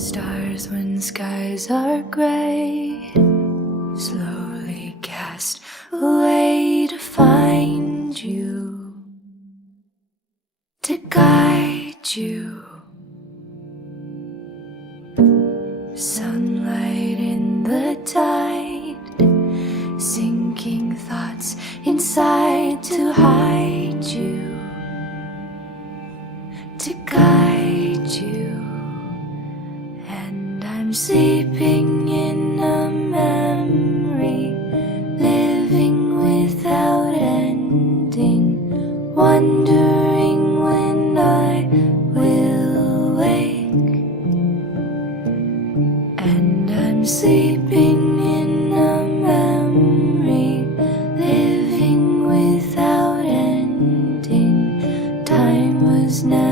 Stars when skies are gray slowly cast away to find you, to guide you. Sunlight in the tide, sinking thoughts inside to hide you, to guide you. And I'm sleeping in a memory, living without ending, wondering when I will wake. And I'm sleeping in a memory, living without ending. Time was never